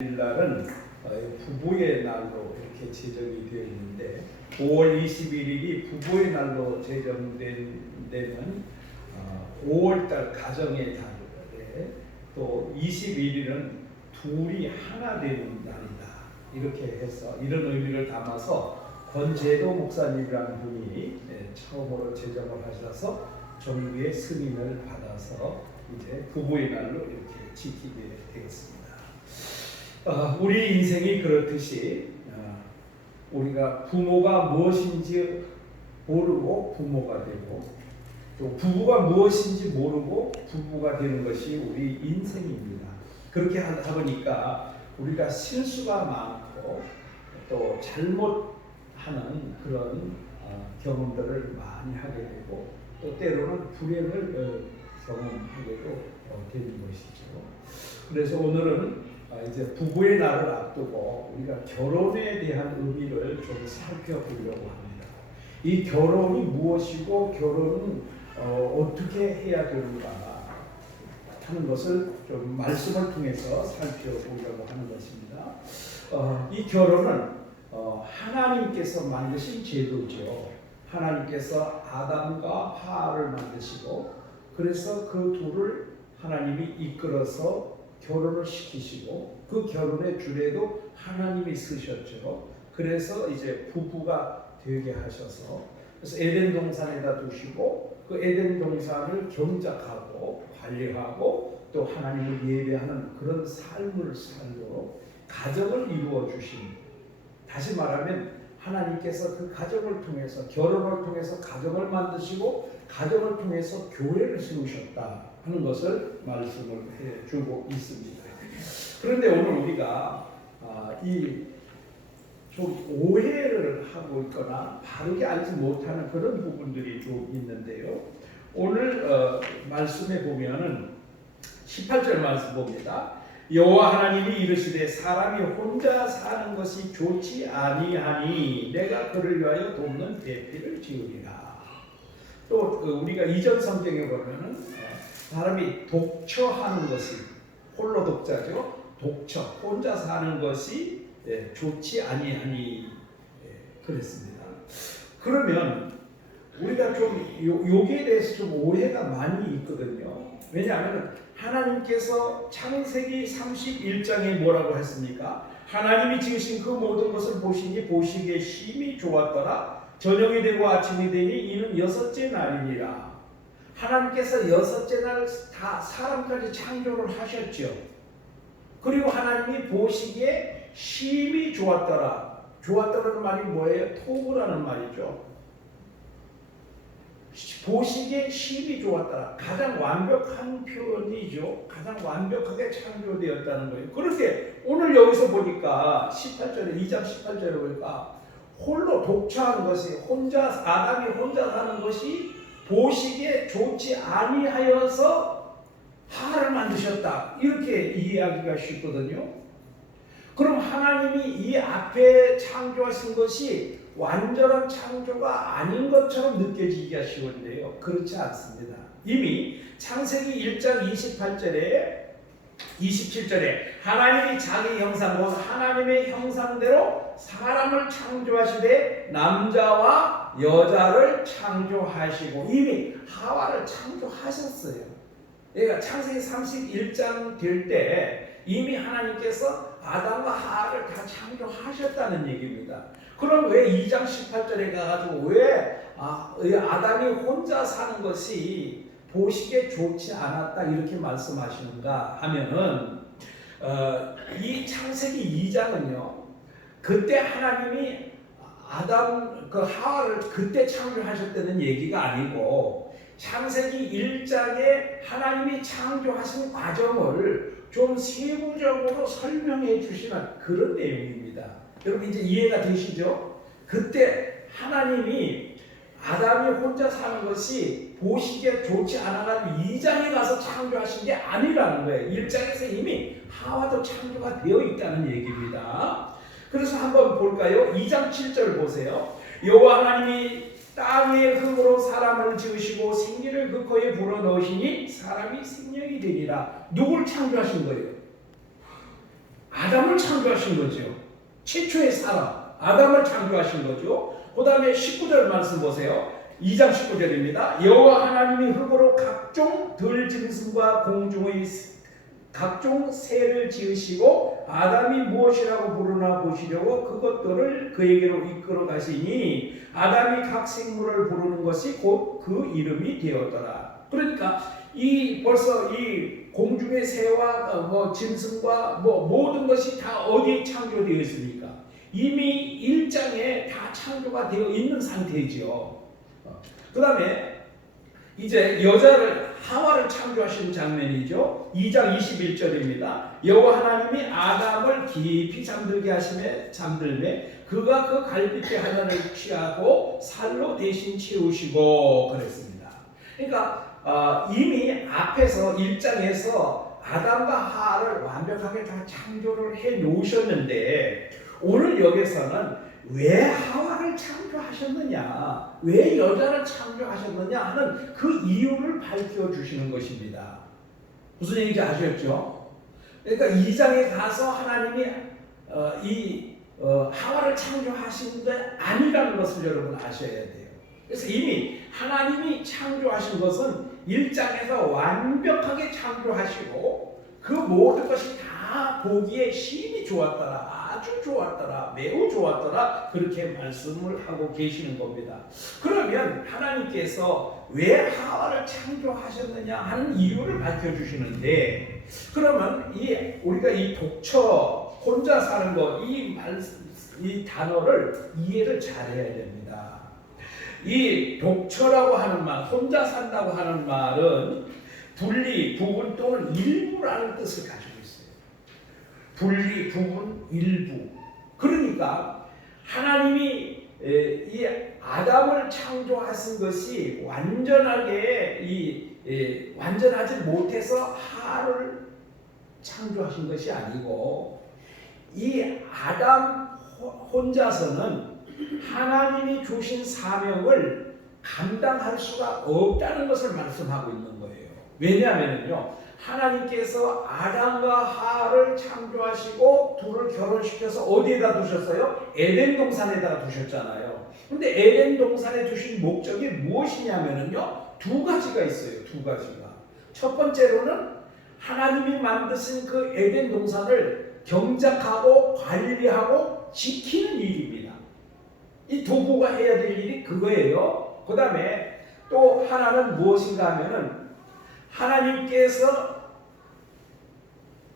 날은 부부의 날로 이렇게 제정이 되어 있는데 5월 21일이 부부의 날로 제정된 데는 5월달 가정의 달인데 또 21일은 둘이 하나 되는 날이다. 이렇게 해서 이런 의미를 담아서 권재도 목사님이라는 분이 처음으로 제정을 하셔서 정부의 승인을 받아서 이제 부부의 날로 이렇게 지키게 되겠습니다. 우리 인생이 그렇듯이 우리가 부모가 무엇인지 모르고 부모가 되고 또 부부가 무엇인지 모르고 부부가 되는 것이 우리 인생입니다. 그렇게 하다 보니까 우리가 실수가 많고 또 잘못하는 그런 경험들을 많이 하게 되고 또 때로는 불행을 경험하게도 되는 것이죠. 그래서 오늘은 이제 부부의 날을 앞두고 우리가 결혼에 대한 의미를 좀 살펴보려고 합니다. 이 결혼이 무엇이고 결혼은 어떻게 해야 되는가 하는 것을 좀 말씀을 통해서 살펴보려고 하는 것입니다. 이 결혼은 하나님께서 만드신 제도죠. 하나님께서 아담과 하와를 만드시고 그래서 그 둘을 하나님이 이끌어서 결혼을 시키시고 그 결혼의 주례도 하나님이 쓰셨죠. 그래서 이제 부부가 되게 하셔서 그래서 에덴 동산에다 두시고 그 에덴 동산을 경작하고 관리하고 또 하나님을 예배하는 그런 삶을 살도록 가정을 이루어 주신, 다시 말하면 하나님께서 그 가정을 통해서 결혼을 통해서 가정을 만드시고 가정을 통해서 교회를 세우셨다 하는 것을 말씀을 해주고 있습니다. 그런데 오늘 우리가 좀 오해를 하고 있거나 바르게 알지 못하는 그런 부분들이 좀 있는데요. 오늘 말씀에 보면은 18절 말씀 봅니다. 여호와 하나님이 이르시되 사람이 혼자 사는 것이 좋지 아니하니 내가 그를 위하여 돕는 배필을 지으리라. 또 우리가 이전 성경에 보면은 사람이 독처하는 것이 홀로 독자죠. 독처 혼자 사는 것이 좋지 아니하니 그랬습니다. 그러면 우리가 좀 여기에 대해서 좀 오해가 많이 있거든요. 왜냐하면 하나님께서 창세기 31장에 뭐라고 했습니까? 하나님이 지으신 그 모든 것을 보시니 보시기에 심히 좋았더라. 저녁이 되고 아침이 되니 이는 여섯째 날이니라. 하나님께서 여섯째 날 다 사람까지 창조를 하셨죠. 그리고 하나님이 보시기에 심히 좋았더라. 좋았더라는 말이 뭐예요? 토부라는 말이죠. 보시기에 심히 좋았더라. 가장 완벽한 표현이죠. 가장 완벽하게 창조되었다는 거예요. 그런데 오늘 여기서 보니까 18절에 2장 18절에 보니까 홀로 독처한 것이 아담이 혼자 사는 것이 보시기에 좋지 아니하여서 하와를 만드셨다. 이렇게 이해하기가 쉽거든요. 그럼 하나님이 이 앞에 창조하신 것이 완전한 창조가 아닌 것처럼 느껴지기가 쉬운데요. 그렇지 않습니다. 이미 창세기 1장 27절에 하나님이 자기 형상 곧 하나님의 형상대로 사람을 창조하시되 남자와 여자를 창조하시고 이미 하와를 창조하셨어요. 그러니까 창세기 31장 될 때 이미 하나님께서 아담과 하와를 다 창조하셨다는 얘기입니다. 그럼 왜 2장 18절에 가가지고 왜 아담이 혼자 사는 것이 보시기에 좋지 않았다 이렇게 말씀하시는가 하면은 이 창세기 2장은요 그때 하나님이 아담 하와를 그때 창조하셨다는 얘기가 아니고 창세기 1장에 하나님이 창조하신 과정을 좀 세부적으로 설명해 주시는 그런 내용입니다. 여러분 이제 이해가 되시죠? 그때 하나님이 아담이 혼자 사는 것이 보시기에 좋지 않아가지고 2장에 가서 창조하신 게 아니라는 거예요. 1장에서 이미 하와도 창조가 되어 있다는 얘기입니다. 그래서 한번 볼까요? 2장 7절 보세요. 여호와 하나님이 땅 위의 흙으로 사람을 지으시고 생기를 그 코에 불어넣으시니 사람이 생명이 되리라. 누굴 창조하신 거예요? 아담을 창조하신 거죠. 최초의 사람 아담을 창조하신 거죠. 그 다음에 19절 말씀 보세요. 2장 19절입니다. 여호와 하나님이 흙으로 각종 들짐승과 공중의 각종 새를 지으시고 아담이 무엇이라고 부르나 보시려고 그것들을 그에게로 이끌어 가시니 아담이 각 생물을 부르는 것이 곧 그 이름이 되었더라. 그러니까 이 벌써 이 공중의 새와 짐승과 모든 것이 다 어디에 창조되어 있습니까? 이미 1장에 다 창조가 되어 있는 상태이죠. 그 다음에 이제 여자를 하와를 창조하시는 장면이죠. 2장 21절입니다. 여호와 하나님이 아담을 깊이 잠들게 하심에 잠들매 그가 그 갈빗대 하나를 취하고 살로 대신 채우시고 그랬습니다. 그러니까 이미 앞에서 1장에서 아담과 하와를 완벽하게 다 창조를 해 놓으셨는데 오늘 여기서는 왜 하와를 창조하셨느냐, 왜 여자를 창조하셨느냐 하는 그 이유를 밝혀주시는 것입니다. 무슨 얘기인지 아셨죠? 그러니까 2장에 가서 하나님이 하와를 창조하신 게 아니라는 것을 여러분 아셔야 돼요. 그래서 이미 하나님이 창조하신 것은 1장에서 완벽하게 창조하시고 그 모든 것이 다 보기에 심히 좋았더라, 아주 좋았더라, 매우 좋았더라 그렇게 말씀을 하고 계시는 겁니다. 그러면 하나님께서 왜 하와를 창조하셨느냐 하는 이유를 밝혀주시는데 그러면 우리가 이 독처 혼자 사는 것 이 단어를 이해를 잘해야 됩니다. 이 독처라고 하는 말, 혼자 산다고 하는 말은 분리, 부분 또는 일부라는 뜻을 가지고 있어요. 분리, 부분, 일부. 그러니까 하나님이 이 아담을 창조하신 것이 완전하게 완전하지 못해서 하와를 창조하신 것이 아니고 이 아담 혼자서는 하나님이 주신 사명을 감당할 수가 없다는 것을 말씀하고 있는 거예요. 왜냐하면요, 하나님께서 아담과 하와를 창조하시고 둘을 결혼시켜서 어디에다 두셨어요? 에덴 동산에다가 두셨잖아요. 근데 에덴 동산에 두신 목적이 무엇이냐면요, 두 가지가 있어요. 두 가지가. 첫 번째로는 하나님이 만드신 그 에덴 동산을 경작하고 관리하고 지키는 일입니다. 이 도구가 해야 될 일이 그거예요. 그 다음에 또 하나는 무엇인가 하면은 하나님께서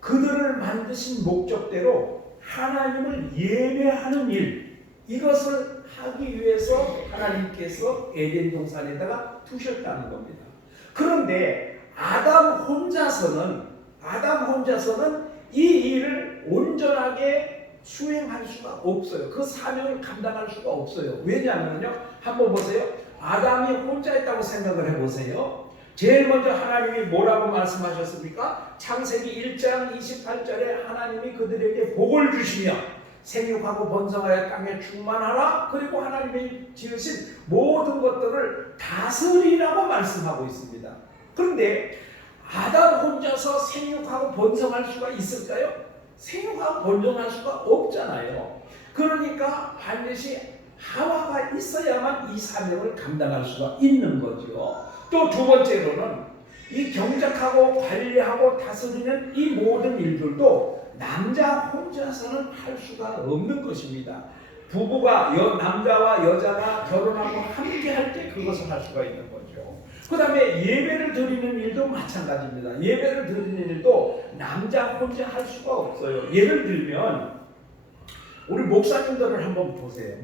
그들을 만드신 목적대로 하나님을 예배하는 일, 이것을 하기 위해서 하나님께서 에덴 동산에다가 두셨다는 겁니다. 그런데 아담 혼자서는 이 일을 온전하게 수행할 수가 없어요. 그 사명을 감당할 수가 없어요. 왜냐하면요, 한번 보세요. 아담이 혼자 있다고 생각을 해보세요. 제일 먼저 하나님이 뭐라고 말씀하셨습니까? 창세기 1장 28절에 하나님이 그들에게 복을 주시며 생육하고 번성하여 땅에 충만하라. 그리고 하나님이 지으신 모든 것들을 다스리라고 말씀하고 있습니다. 그런데 아담 혼자서 생육하고 번성할 수가 있을까요? 생육하고 번성할 수가 없잖아요. 그러니까 반드시 하와가 있어야만 이 사명을 감당할 수가 있는 거죠. 또 두 번째로는 이 경작하고 관리하고 다스리는 이 모든 일들도 남자 혼자서는 할 수가 없는 것입니다. 부부가 남자와 여자가 결혼하고 함께 할 때 그것을 할 수가 있는 거죠. 그 다음에 예배를 드리는 일도 마찬가지입니다. 예배를 드리는 일도 남자 혼자 할 수가 없어요. 예를 들면 우리 목사님들을 한번 보세요.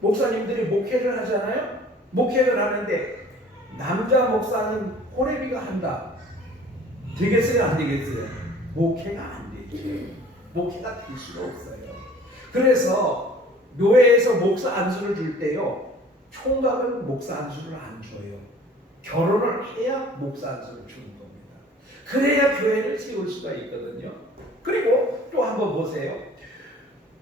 목사님들이 목회를 하잖아요. 목회를 하는데 남자 목사님 호레비가 한다. 되겠어요? 안 되겠어요? 목회가 안 되죠. 목회가 될 수가 없어요. 그래서 교회에서 목사 안수를 줄 때요, 총각은 목사 안수를 안 줘요. 결혼을 해야 목사 안수를 주는 겁니다. 그래야 교회를 세울 수가 있거든요. 그리고 또 한번 보세요.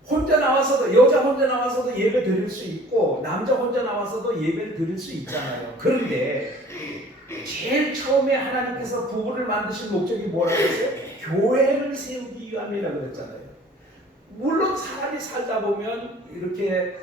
혼자 나와서도, 여자 혼자 나와서도 예배 드릴 수 있고 남자 혼자 나와서도 예배를 드릴 수 있잖아요. 그런데 제일 처음에 하나님께서 부부를 만드신 목적이 뭐라고 했어요? 교회를 세우기 위함이라고 그랬잖아요. 물론 사람이 살다 보면 이렇게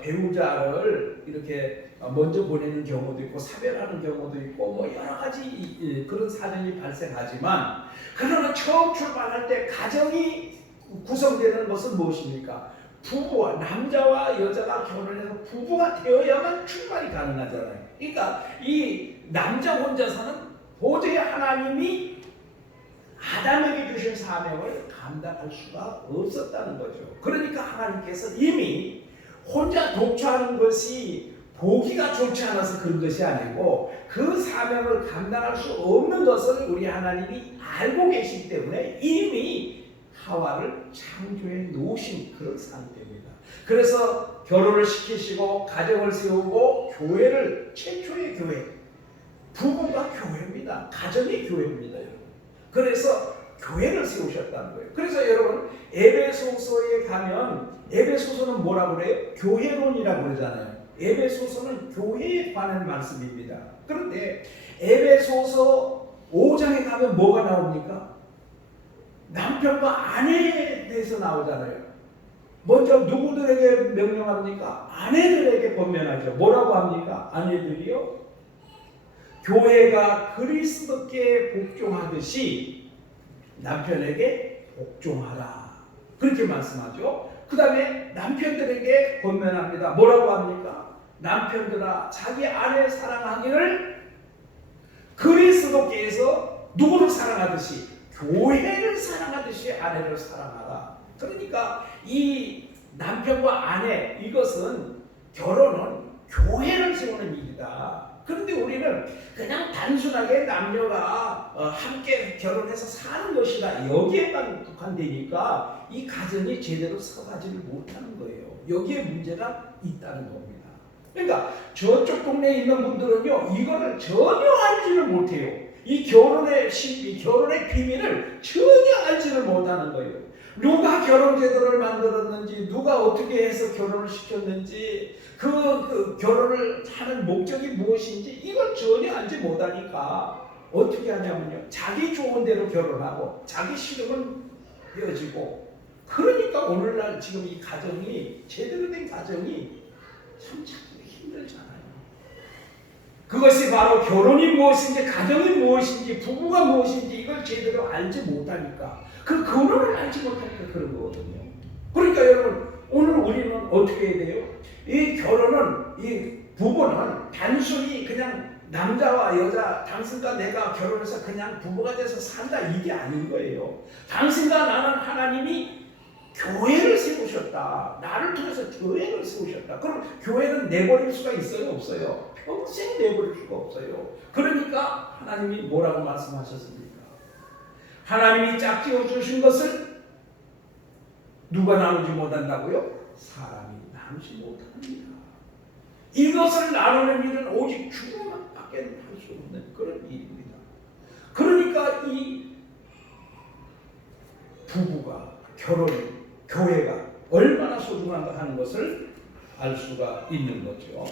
배우자를 이렇게 먼저 보내는 경우도 있고 사별하는 경우도 있고 뭐 여러 가지 그런 사정이 발생하지만, 그러나 처음 출발할 때 가정이 구성되는 것은 무엇입니까? 부부와 남자와 여자가 결혼해서 부부가 되어야만 출발이 가능하잖아요. 그러니까 이 남자 혼자서는 도저히 하나님이 아담에게 주신 사명을 감당할 수가 없었다는 거죠. 그러니까 하나님께서 이미 혼자 독처하는 것이 보기가 좋지 않아서 그런 것이 아니고, 그 사명을 감당할 수 없는 것을 우리 하나님이 알고 계시기 때문에 이미 하와를 창조해 놓으신 그런 상태입니다. 그래서 결혼을 시키시고 가정을 세우고 교회를, 최초의 교회, 부부가 교회입니다. 가정이 교회입니다, 여러분. 그래서 교회를 세우셨다는 거예요. 그래서 여러분 에베소서에 가면, 에베소서는 뭐라고 그래요? 교회론이라고 그러잖아요. 에베소서는 교회에 관한 말씀입니다. 그런데 에베소서 5장에 가면 뭐가 나옵니까? 남편과 아내에 대해서 나오잖아요. 먼저 누구들에게 명령합니까? 아내들에게 권면하죠. 뭐라고 합니까? 아내들이요, 교회가 그리스도께 복종하듯이 남편에게 복종하라, 그렇게 말씀하죠. 그 다음에 남편들에게 권면합니다. 뭐라고 합니까? 남편들아, 자기 아내 사랑하기를 그리스도께서 누구를 사랑하듯이, 교회를 사랑하듯이 아내를 사랑하라. 그러니까 이 남편과 아내, 이것은 결혼은 교회를 세우는 일이다. 그런데 우리는 그냥 단순하게 남녀가 함께 결혼해서 사는 것이다, 여기에만 국한되니까 이 가정이 제대로 서가지를 못하는 거예요. 여기에 문제가 있다는 겁니다. 그러니까 저쪽 동네에 있는 분들은요, 이거를 전혀 알지를 못해요. 이 결혼의 신비, 결혼의 비밀을 전혀 알지를 못하는 거예요. 누가 결혼 제도를 만들었는지, 누가 어떻게 해서 결혼을 시켰는지, 그 결혼을 하는 목적이 무엇인지 이걸 전혀 알지 못하니까 어떻게 하냐면요, 자기 좋은 대로 결혼하고 자기 싫으면 헤어지고. 그러니까 오늘날 지금 이 가정이, 제대로 된 가정이 참 찾기 힘들잖아요. 그것이 바로 결혼이 무엇인지, 가정이 무엇인지, 부부가 무엇인지 이걸 제대로 알지 못하니까, 그 근원을 알지 못하니까 그런 거거든요. 그러니까 여러분, 오늘 우리는 어떻게 해야 돼요? 이 결혼은, 이 부부는 단순히 그냥 남자와 여자, 당신과 내가 결혼해서 그냥 부부가 돼서 산다, 이게 아닌 거예요. 당신과 나는 하나님이 교회를 세우셨다. 나를 통해서 교회를 세우셨다. 그럼 교회는 내버릴 수가 있어요? 없어요? 평생 내버릴 수가 없어요. 그러니까 하나님이 뭐라고 말씀하셨습니까? 하나님이 짝지어 주신 것을 누가 나누지 못한다고요? 사람이 나누지 못합니다. 이것을 나누는 일은 오직 주님밖에 할 수 없는 그런 일입니다. 그러니까 이 부부가, 결혼이, 교회가 얼마나 소중한가 하는 것을 알 수가 있는 거죠.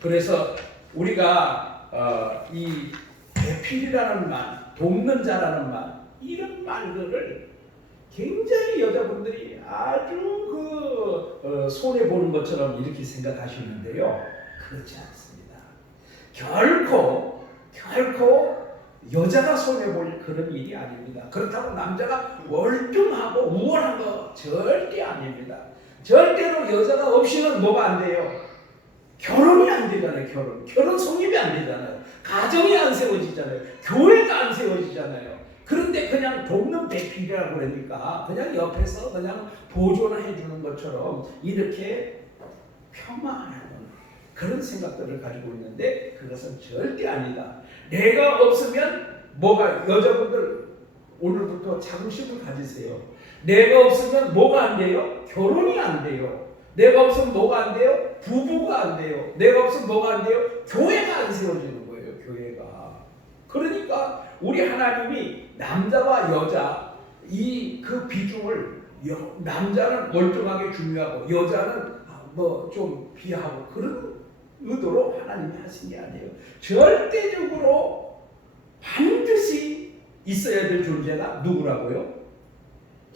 그래서 우리가 이 배필이라는 말, 돕는 자라는 말, 이런 말들을 굉장히 여자분들이 아주 손해 보는 것처럼 이렇게 생각하시는데요, 그렇지 않습니다. 결코 여자가 손해볼 그런 일이 아닙니다. 그렇다고 남자가 월등하고 우월한 거 절대 아닙니다. 절대로 여자가 없이는 뭐가 안 돼요? 결혼이 안 되잖아요. 결혼 성립이 안 되잖아요. 가정이 안 세워지잖아요. 교회가 안 세워지잖아요. 그런데 그냥 돕는 배필이라고 그러니까 그냥 옆에서 그냥 보조나 해주는 것처럼 이렇게 폄하하는 그런 생각들을 가지고 있는데, 그것은 절대 아니다. 내가 없으면 뭐가, 여자분들 오늘부터 자긍심을 가지세요. 내가 없으면 뭐가 안 돼요? 결혼이 안 돼요. 내가 없으면 뭐가 안 돼요? 부부가 안 돼요. 내가 없으면 뭐가 안 돼요? 교회가 안 세워지는 거예요. 교회가. 그러니까 우리 하나님이 남자와 여자 그 비중을, 남자는 월등하게 중요하고 여자는 뭐 좀 비하고, 그런 의도로 하나님이 하신 게 아니에요. 절대적으로 반드시 있어야 될 존재가 누구라고요?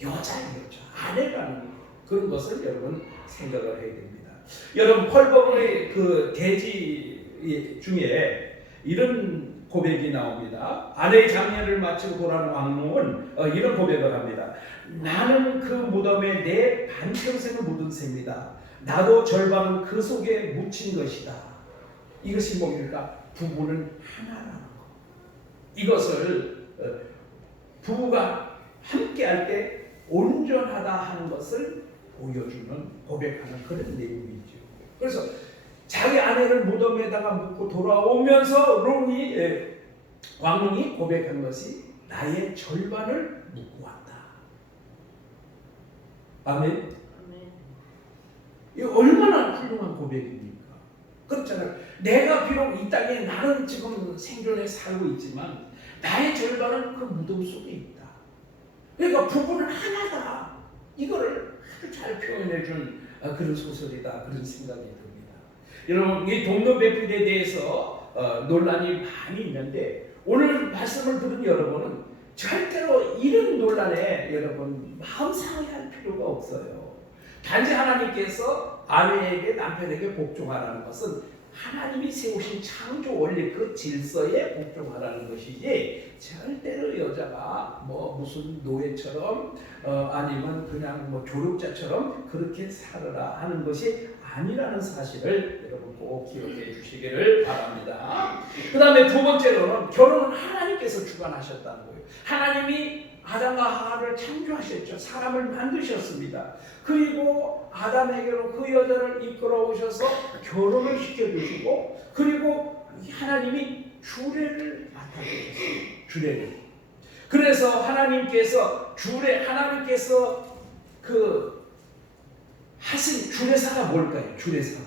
여자예요, 여자. 아내라는 그런 것을 여러분 생각을 해야 됩니다. 여러분 펄버블의 그 대지 중에 이런 고백이 나옵니다. 아내의 장례를 마치고 돌아오는 왕농은 이런 고백을 합니다. 나는 그 무덤에 내 반평생을 묻은 셈이다. 나도 절반은 그 속에 묻힌 것이다. 이것이 뭡니까? 부부는 하나라는 것. 이것을 부부가 함께할 때 온전하다 하는 것을 보여주는 고백하는 그런 내용이죠. 그래서 자기 아내를 무덤에다가 묻고 돌아오면서 왕릉이 고백한 것이 나의 절반을 묻고 왔다. 아멘. 이 얼마나 훌륭한 고백입니까? 그렇잖아요. 내가 비록 이 땅에 나는 지금 생존에 살고 있지만 나의 절반은 그 무덤 속에 있다. 그러니까 부부는 하나다. 이거를 아주 잘 표현해 준 그런 소설이다. 그런 생각이 듭니다. 여러분 이 동료 배필에 대해서 논란이 많이 있는데 오늘 말씀을 들은 여러분은 절대로 이런 논란에 여러분 마음 상해할 필요가 없어요. 단지 하나님께서 아내에게 남편에게 복종하라는 것은 하나님이 세우신 창조 원리 그 질서에 복종하라는 것이지 절대로 여자가 뭐 무슨 노예처럼 아니면 그냥 뭐 조력자처럼 그렇게 살아라 하는 것이 아니라는 사실을 여러분 꼭 기억해 주시기를 바랍니다. 그 다음에 두 번째로는 결혼은 하나님께서 주관하셨다는 거예요. 하나님이 아담과 하와를 창조하셨죠. 사람을 만드셨습니다. 그리고 아담에게로 그 여자를 이끌어 오셔서 결혼을 시켜주시고 그리고 하나님이 주례를 맡아주셨어요. 주례를. 그래서 하나님께서 그 하신 주례사가 뭘까요? 주례사가.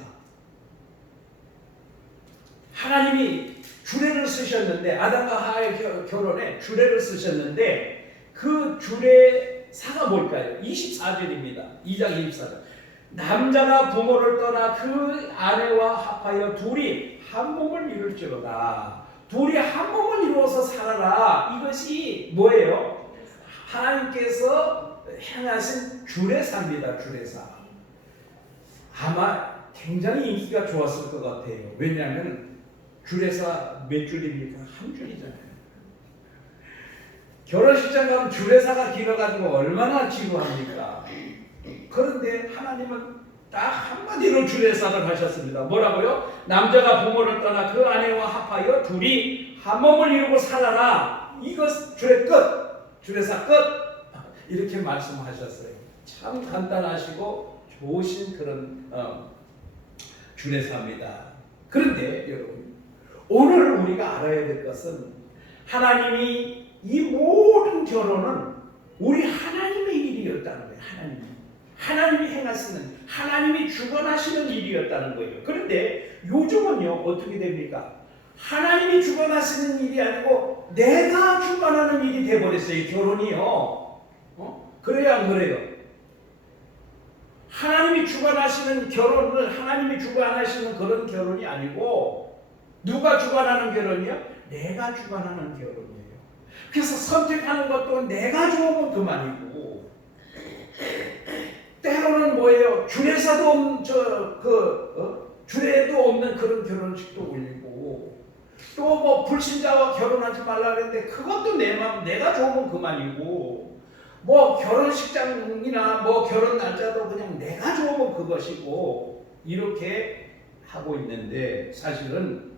하나님이 주례를 쓰셨는데 아담과 하와의 결혼에 주례를 쓰셨는데 그 주례사가 뭘까요? 24절입니다. 2장 24절. 남자가 부모를 떠나 그 아내와 합하여 둘이 한 몸을 이룰지로다. 둘이 한 몸을 이루어서 살아라. 이것이 뭐예요? 하나님께서 행하신 주례사입니다. 주례사. 아마 굉장히 인기가 좋았을 것 같아요. 왜냐하면 주례사 몇 줄입니까? 한 줄이잖아요. 결혼식장 가면 주례사가 길어가지고 얼마나 지루합니까? 그런데 하나님은 딱 한마디로 주례사를 하셨습니다. 뭐라고요? 남자가 부모를 떠나 그 아내와 합하여 둘이 한 몸을 이루고 살아라. 이것 주례 끝. 주례사 끝. 이렇게 말씀하셨어요. 참 간단하시고 좋으신 그런 주례사입니다. 그런데 여러분 오늘 우리가 알아야 될 것은 하나님이 이 모든 결혼은 우리 하나님의 일이었다는 거예요. 하나님이 행하시는 하나님이 주관하시는 일이었다는 거예요. 그런데 요즘은요 어떻게 됩니까? 하나님이 주관하시는 일이 아니고 내가 주관하는 일이 돼버렸어요. 결혼이요. 그래요 안 그래요? 하나님이 주관하시는 결혼을 하나님이 주관하시는 그런 결혼이 아니고 누가 주관하는 결혼이요? 내가 주관하는 결혼이에요. 그래서 선택하는 것도 내가 좋으면 그만이고 때로는 뭐예요? 주례사도 없는 주례도 없는 그런 결혼식도 올리고 또 뭐 불신자와 결혼하지 말라 그랬는데 그것도 내가 좋으면 그만이고 뭐 결혼식장이나 뭐 결혼 날짜도 그냥 내가 좋으면 그것이고 이렇게 하고 있는데 사실은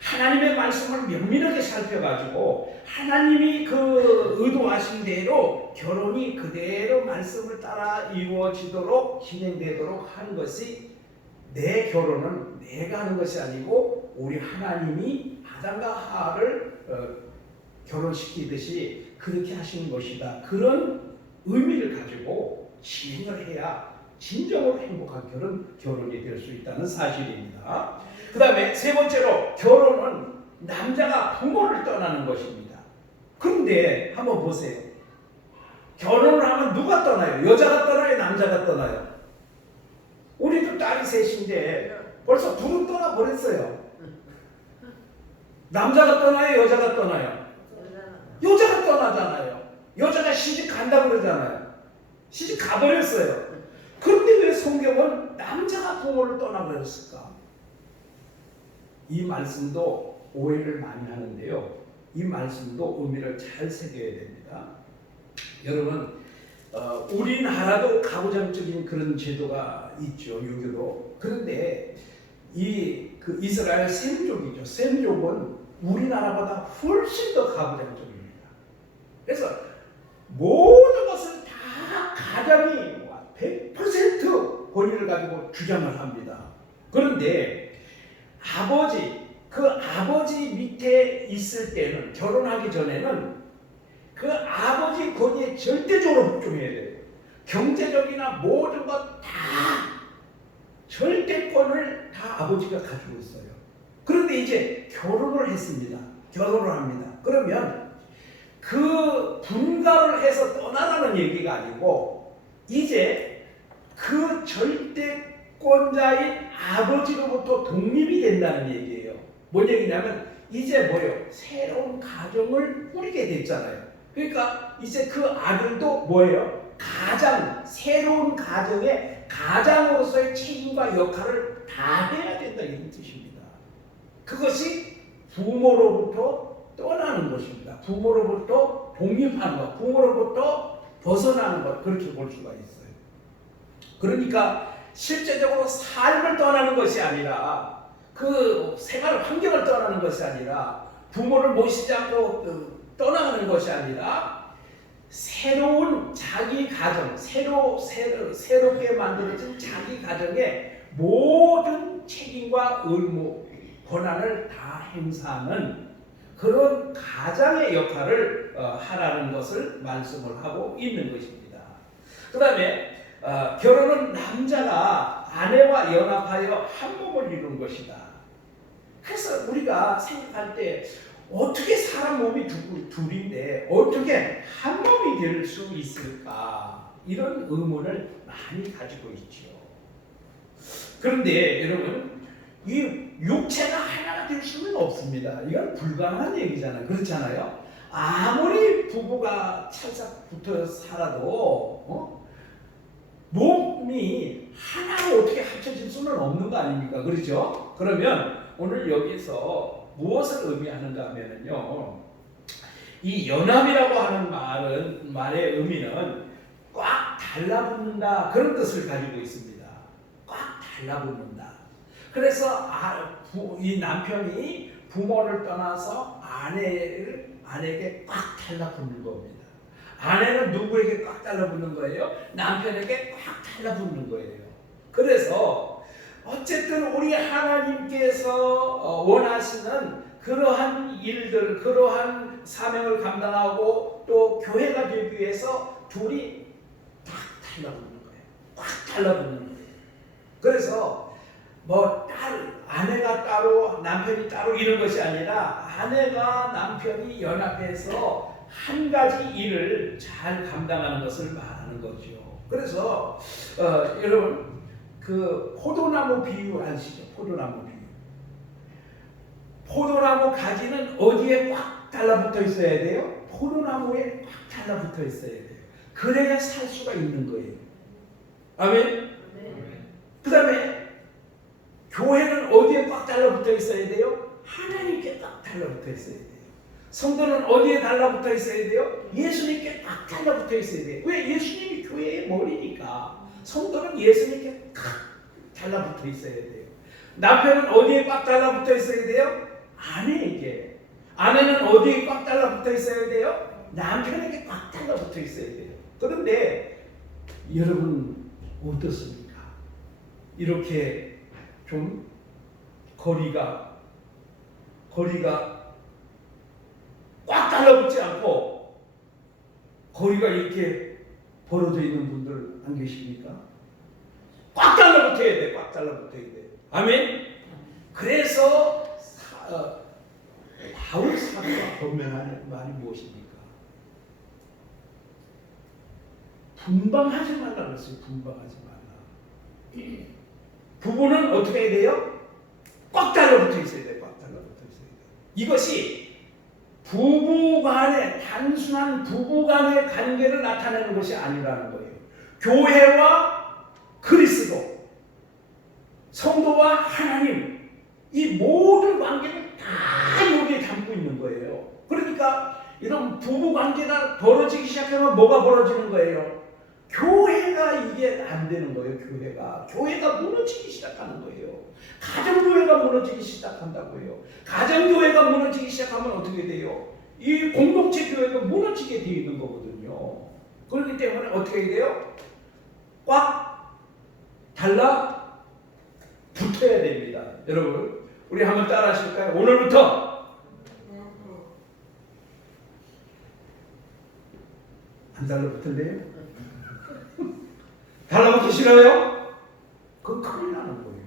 하나님의 말씀을 면밀하게 살펴가지고 하나님이 그 의도하신 대로 결혼이 그대로 말씀을 따라 이루어지도록 진행되도록 하는 것이 내 결혼은 내가 하는 것이 아니고 우리 하나님이 아담과 하와를 결혼시키듯이 그렇게 하시는 것이다. 그런 의미를 가지고 진행을 해야 진정으로 행복한 결혼이 될 수 있다는 사실입니다. 그 다음에 세 번째로 결혼은 남자가 부모를 떠나는 것입니다. 그런데 한번 보세요. 결혼을 하면 누가 떠나요? 여자가 떠나요? 남자가 떠나요? 우리도 딸이 셋인데 벌써 둘은 떠나버렸어요. 남자가 떠나요? 여자가 떠나요? 여자가 떠나잖아요. 여자가 시집 간다고 그러잖아요. 시집 가버렸어요. 그런데 왜 성경은 남자가 부모를 떠나버렸을까? 이 말씀도 오해를 많이 하는데요. 이 말씀도 의미를 잘 새겨야 됩니다. 여러분, 우리나라도 가부장적인 그런 제도가 있죠. 유교도. 그런데 그 이스라엘 셈족이죠. 셈족은 우리나라보다 훨씬 더 가부장적입니다. 그래서 모든 것을 다 가장이 100% 권위를 가지고 주장을 합니다. 그런데 그 아버지 밑에 있을 때는, 결혼하기 전에는 그 아버지 권위에 절대적으로 복종해야 돼요. 경제적이나 모든 것 다 절대권을 다 아버지가 가지고 있어요. 그런데 이제 결혼을 했습니다. 결혼을 합니다. 그러면 그 분가를 해서 떠나라는 얘기가 아니고 이제 그 절대권자인 아버지로부터 독립이 된다는 얘기예요. 뭔 얘기냐면 이제 뭐예요? 새로운 가정을 꾸리게 됐잖아요. 그러니까 이제 그 아들도 뭐예요? 새로운 가정의 가장으로서의 책임과 역할을 다 해야 된다, 이런 뜻입니다. 그것이 부모로부터 떠나는 것입니다. 부모로부터 독립하는 것, 부모로부터 벗어나는 것, 그렇게 볼 수가 있어요. 그러니까 실제적으로 삶을 떠나는 것이 아니라, 그 생활 환경을 떠나는 것이 아니라, 부모를 모시지 않고 떠나가는 것이 아니라 새로운 자기 가정, 새롭게 만들어진 자기 가정의 모든 책임과 의무, 권한을 다 행사하는 그런 가장의 역할을 하라는 것을 말씀을 하고 있는 것입니다. 그 다음에 결혼은 남자가 아내와 연합하여 한 몸을 이루는 것이다. 그래서 우리가 생각할 때 어떻게 사람 몸이 둘인데 어떻게 한 몸이 될 수 있을까? 이런 의문을 많이 가지고 있죠. 그런데 여러분, 이 육체가 하나가 될 수는 없습니다. 이건 불가능한 얘기잖아요. 그렇잖아요. 아무리 부부가 찰싹 붙어 살아도 몸이 하나로 어떻게 합쳐질 수는 없는 거 아닙니까? 그렇죠? 그러면 오늘 여기서 무엇을 의미하는가 하면요, 이 연합이라고 하는 말의 의미는 꽉 달라붙는다, 그런 뜻을 가지고 있습니다. 꽉 달라붙는다. 그래서 이 남편이 부모를 떠나서 아내에게 꽉 달라붙는 겁니다. 아내는 누구에게 꽉 달라붙는 거예요? 남편에게 꽉 달라붙는 거예요. 그래서 어쨌든 우리 하나님께서 원하시는 그러한 일들, 그러한 사명을 감당하고 또 교회가 되기 위해서 둘이 딱 달라붙는 거예요. 꽉 달라붙는 거예요. 그래서 아내가 따로 남편이 따로 이런 것이 아니라 아내가 남편이 연합해서 한 가지 일을 잘 감당하는 것을 말하는 거죠. 그래서 여러분, 그 포도나무 비유 아시죠? 포도나무 비유. 포도나무 가지는 어디에 꽉 달라붙어 있어야 돼요? 포도나무에 꽉 달라붙어 있어야 돼요. 그래야 살 수가 있는 거예요. 아멘? 네. 그 다음에 교회는 어디에 꽉 달라붙어 있어야 돼요? 하나님께 꽉 달라붙어 있어야 돼요. 성도는 어디에 달라붙어 있어야 돼요? 예수님께 꽉 달라붙어 있어야 돼요. 왜? 예수님이 교회의 머리니까. 성도는 예수님께 꽉 달라붙어 있어야 돼요. 남편은 어디에 꽉 달라붙어 있어야 돼요? 아내에게. 아내는 어디에 꽉 달라붙어 있어야 돼요? 남편에게 꽉 달라붙어 있어야 돼요. 그런데 여러분 어떻습니까? 이렇게 좀 거리가 꽉 달라붙지 않고 거리가 이렇게 벌어져 있는 분들 안 계십니까? 꽉 달라붙어야 돼. 꽉 달라붙어야 돼. 아멘? 그래서 바울 사도가 권면하는 말이 무엇입니까? 분방하지 말라 그랬어요. 분방하지 말라. 부부는 어떻게 해야 돼요? 꽉 달라붙어 있어야 돼요. 꽉 달라붙어 있어야 돼요. 이것이 부부간의 단순한 부부간의 관계를 나타내는 것이 아니라는 거예요. 교회와 그리스도, 성도와 하나님, 이 모든 관계를 다 여기에 담고 있는 거예요. 그러니까 이런 부부 관계가 벌어지기 시작하면 뭐가 벌어지는 거예요? 교회가 이게 안 되는 거예요. 교회가 무너지기 시작하는 거예요. 가정교회가 무너지기 시작한다고요. 가정교회가 무너지기 시작하면 어떻게 돼요? 이 공동체 교회가 무너지게 되어 있는 거거든요. 그렇기 때문에 어떻게 돼요? 꽉 달라 붙어야 됩니다. 여러분, 우리 한번 따라 하실까요? 오늘부터 안 달라붙을래요? 달라붙기 싫어요? 그건 큰일 나는 거예요.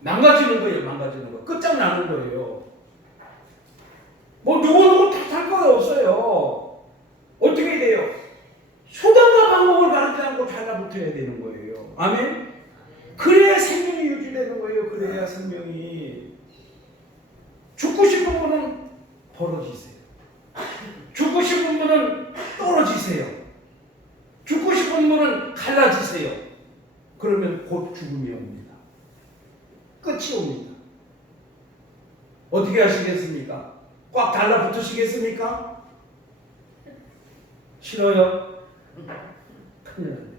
망가지는 거예요. 끝장나는 거예요. 뭐 누구 탓할 거 없어요. 어떻게 돼요? 수단과 방법을 가르치지 않고 달라붙어야 되는 거예요. 아멘? 그래야 생명이 유지되는 거예요. 그래야 생명이. 죽고 싶은 분은 벌어지세요. 죽고 싶은 분은 떨어지세요. 죽고 싶은 분은 갈라지세요. 그러면 곧 죽음이 옵니다. 끝이 옵니다. 어떻게 하시겠습니까? 꽉 달라붙으시겠습니까? 싫어요? 큰일 났네.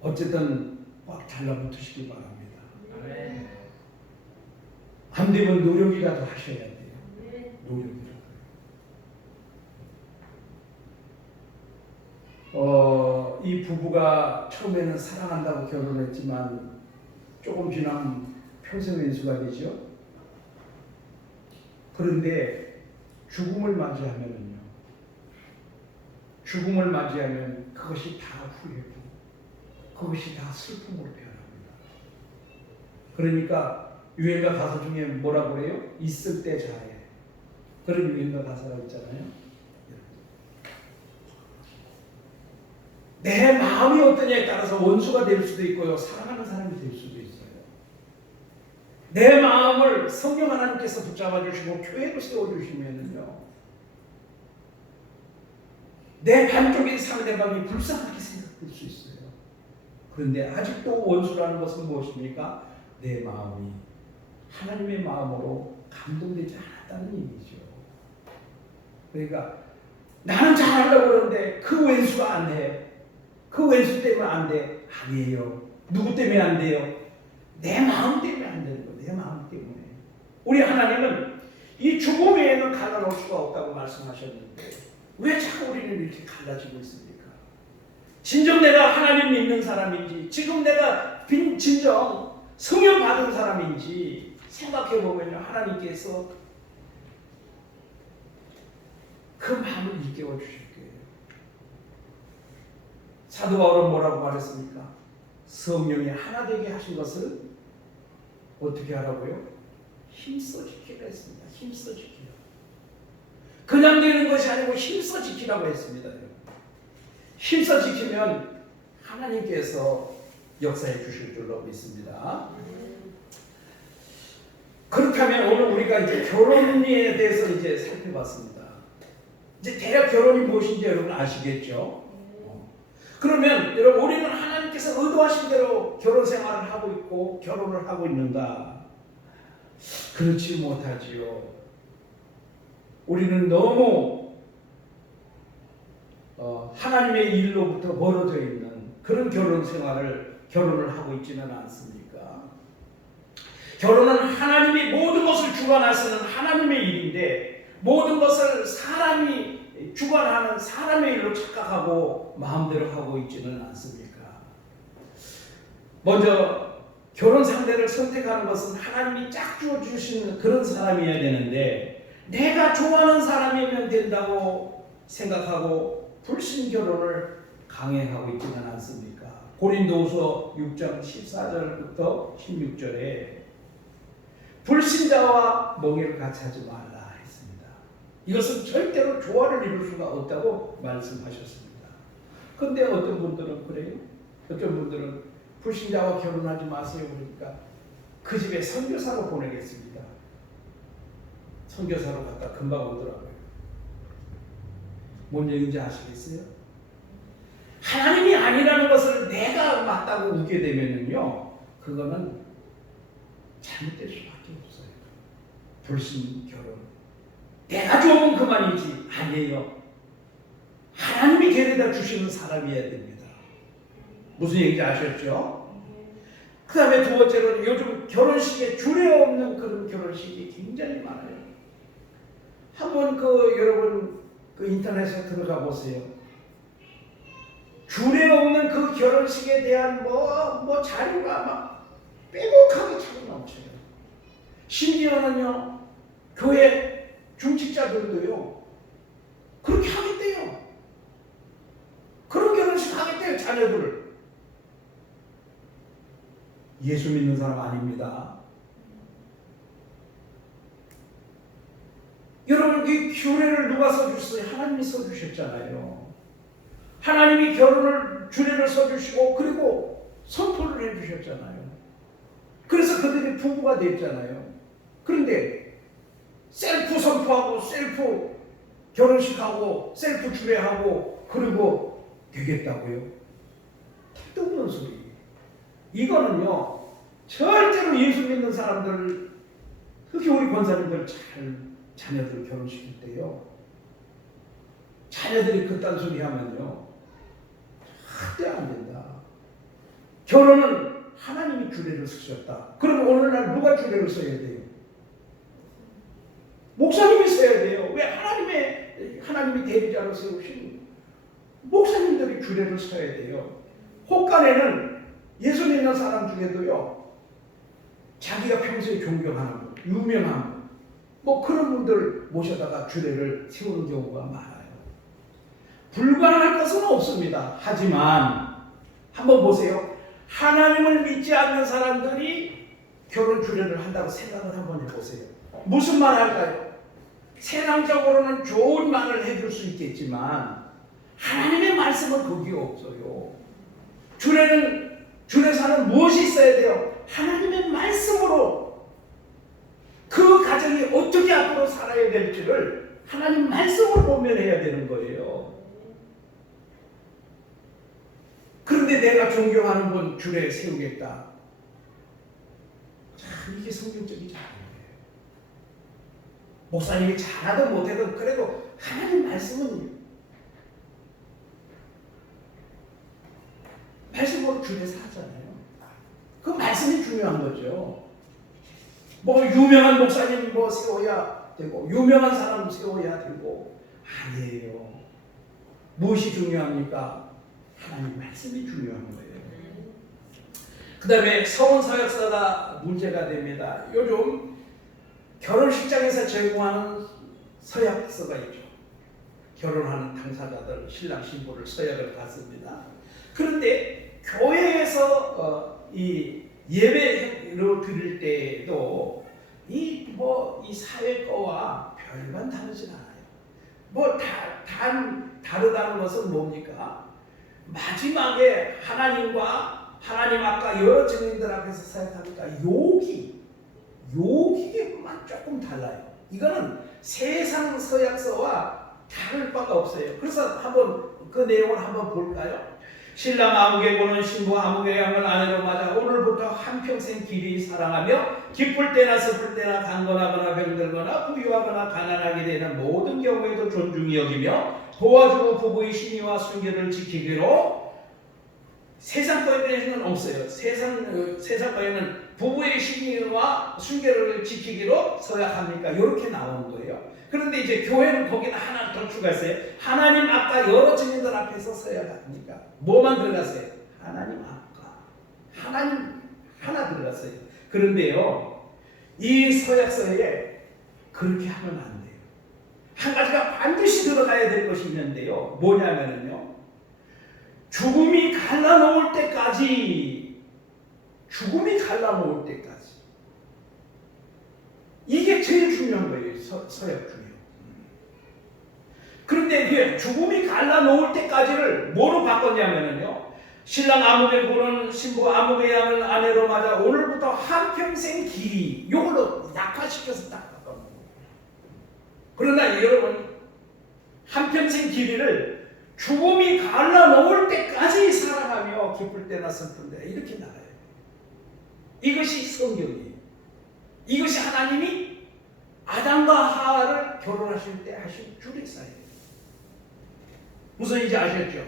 어쨌든 꽉 달라붙으시기 바랍니다. 안 되면 노력이라도 하셔야 돼요. 노력이라도. 이 부부가 처음에는 사랑한다고 결혼했지만 조금 지나면 평생 왼수가 되죠. 그런데 죽음을 맞이하면요, 죽음을 맞이하면 그것이 다 후회고 그것이 다 슬픔으로 변합니다. 그러니까 유행가 가사 중에 뭐라고 그래요? 있을 때 잘해. 그런 유행가 가사가 있잖아요. 내 마음이 어떠냐에 따라서 원수가 될 수도 있고요, 사랑하는 사람이 될 수도 있어요. 내 마음을 성령 하나님께서 붙잡아 주시고 교회로 세워주시면은요, 내 반쪽인 상대방이 불쌍하게 생각될 수 있어요. 그런데 아직도 원수라는 것은 무엇입니까? 내 마음이 하나님의 마음으로 감동되지 않았다는 얘기죠. 그러니까 나는 잘하려고 그러는데 그 왼수가 안 돼. 그 왼수 때문에 안 돼. 아니에요. 누구 때문에 안 돼요? 내 마음 때문에 안 되는 거예요. 내 마음 때문에. 우리 하나님은 이 죽음 외에는 갈라놓을 수가 없다고 말씀하셨는데 왜 자꾸 우리는 이렇게 갈라지고 있습니까? 진정 내가 하나님 믿는 사람인지, 지금 내가 진정 성령 받은 사람인지 생각해 보면요, 하나님께서 그 마음을 일깨워 주실 거예요. 사도 바울은 뭐라고 말했습니까? 성령이 하나 되게 하신 것을 어떻게 하라고요? 힘써 지키라 했습니다. 힘써 지키라. 그냥 되는 것이 아니고 힘써 지키라고 했습니다. 힘써 지키면 하나님께서 역사해 주실 줄로 믿습니다. 그렇다면 오늘 우리가 이제 결혼에 대해서 이제 살펴봤습니다. 이제 대략 결혼이 무엇인지 여러분 아시겠죠? 그러면 여러분, 우리는 하나님께서 의도하신 대로 결혼 생활을 하고 있고 결혼을 하고 있는가? 그렇지 못하지요. 우리는 너무 하나님의 일로부터 멀어져 있는 그런 결혼을 하고 있지는 않습니까? 결혼은 하나님이 모든 것을 주관하시는 하나님의 일인데 모든 것을 사람이 주관하는 사람의 일로 착각하고 마음대로 하고 있지는 않습니까? 먼저 결혼 상대를 선택하는 것은 하나님이 짝 주어주신 그런 사람이어야 되는데 내가 좋아하는 사람이면 된다고 생각하고 불신 결혼을 강행하고 있지는 않습니까? 고린도후서 6장 14절부터 16절에 불신자와 멍에를 같이 하지 말라 했습니다. 이것은 절대로 조화를 이룰 수가 없다고 말씀하셨습니다. 그런데 어떤 분들은 그래요? 어떤 분들은 불신자와 결혼하지 마세요 그러니까 그 집에 선교사로 보내겠습니다. 선교사로 갔다 금방 오더라고요. 뭔 얘기인지 아시겠어요? 하나님이 아니라는 것을 내가 맞다고 웃게 되면요, 그거는 잘못될 수밖에 없어요. 불신 결혼. 내가 좋으면 그만이지. 아니에요. 하나님이 데려다 주시는 사람이어야 됩니다. 무슨 얘기인지 아셨죠? 그 다음에 두 번째로는 요즘 결혼식에 주례 없는 그런 결혼식이 굉장히 많아요. 한번 여러분 인터넷에 들어가 보세요. 주례 없는 그 결혼식에 대한 자료가 막 빼곡하게 차고 넘쳐요. 심지어는요, 교회 중직자들도요, 그렇게 하겠대요. 그런 결혼식 하겠대요, 자녀들을. 예수 믿는 사람 아닙니다. 여러분, 이 주례를 누가 써주셨어요? 하나님이 써주셨잖아요. 하나님이 결혼을 주례를 써주시고 그리고 선포를 해주셨잖아요. 그래서 그들이 부부가 됐잖아요. 그런데 셀프 선포하고 셀프 결혼식하고 셀프 주례하고 그리고 되겠다고요? 택도 없는 소리. 이거는요, 절대로 예수 믿는 사람들, 특히 우리 권사님들 자녀들 결혼시킬 때요, 자녀들이 그딴 소리 하면요, 절대 안 된다. 결혼은 하나님이 주례를 쓰셨다. 그럼 오늘날 누가 주례를 써야 돼요? 목사님이 써야 돼요. 왜? 하나님이 대리자로 세우신 목사님들이 주례를 써야 돼요. 혹간에는 예수 믿는 사람 중에도요, 자기가 평소에 존경하는 분, 유명한 분, 그런 분들 모셔다가 주례를 세우는 경우가 많아요. 불가능할 것은 없습니다. 하지만 한번 보세요. 하나님을 믿지 않는 사람들이 결혼 주례를 한다고 생각을 한번 해보세요. 무슨 말 할까요? 세상적으로는 좋은 말을 해줄 수 있겠지만 하나님의 말씀은 거기에 없어요. 주례사는 무엇이 있어야 돼요? 하나님의 말씀으로 그 가정이 어떻게 앞으로 살아야 될지를 하나님 말씀으로 보면해야 되는 거예요. 그런데 내가 존경하는 분 주례 세우겠다. 참 이게 성경적이지 않은 거예요. 목사님이 잘하든 못하든 그래도 하나님 말씀으로 주례사 하잖아요. 그 말씀이 중요한 거죠. 유명한 목사님 세워야 되고 유명한 사람 세워야 되고 아니에요. 무엇이 중요합니까? 하나님 말씀이 중요한 거예요. 그 다음에 서원서약서가 문제가 됩니다. 요즘 결혼식장에서 제공하는 서약서가 있죠. 결혼하는 당사자들 신랑 신부를 서약을 받습니다. 그런데 교회에서 이 예배로 드릴 때도 이 사회 거와 별반 다르진 않아요. 다르다는 것은 뭡니까? 마지막에 하나님과 하나님 앞과 여러 증인들 앞에서 사역하니까 요기에만 조금 달라요. 이거는 세상 서약서와 다를 바가 없어요. 그래서 한번 그 내용을 한번 볼까요? 신랑 아무개 보는 신부 아무개 양을 아내로 맞아 오늘부터 한평생 길이 사랑하며 기쁠 때나 슬플 때나 강건하거나 병들거나 부유하거나 가난하게 되는 모든 경우에도 존중히 여기며 도와주고 부부의 신의와 순결을 지키기로. 세상 거에는 없어요. 세상 거에는 부부의 신의와 순결을 지키기로 서약합니까? 이렇게 나오는 거예요. 그런데 이제 교회는 거기다 하나 더 추가했어요. 하나님 앞과 여러 증인들 앞에서 서약합니까? 뭐만 들어갔어요? 하나님 앞과 하나님 하나 들어갔어요. 그런데요, 이 서약서에 그렇게 하면 안 돼요. 한 가지가 반드시 들어가야 될 것이 있는데요. 뭐냐면요, 죽음이 갈라놓을 때까지 이게 제일 중요한 거예요. 서약 중에. 그런데 이게 죽음이 갈라놓을 때까지를 뭐로 바꿨냐면요, 신랑 아무개 보는 신부 아무개 양을 아내로 맞아 오늘부터 한평생 길이, 이걸로 약화시켜서 딱 바꿔놓은 거예요. 그러나 여러분, 한평생 길이를 죽음이 갈라놓을 때까지 사랑하며 기쁠 때나 슬플 때 이렇게 나가요. 이것이 성경이에요. 이것이 하나님이 아담과 하와를 결혼하실 때 하신 주례사예요. 무슨 이제 아셨죠?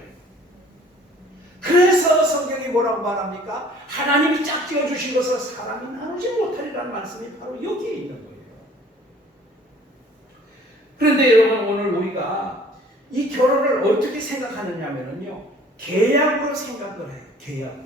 그래서 성경이 뭐라고 말합니까? 하나님이 짝지어 주신 것을 사람이 나누지 못하리라는 말씀이 바로 여기에 있는 거예요. 그런데 여러분, 오늘 우리가 이 결혼을 어떻게 생각하느냐면요, 계약으로 생각을 해요. 계약.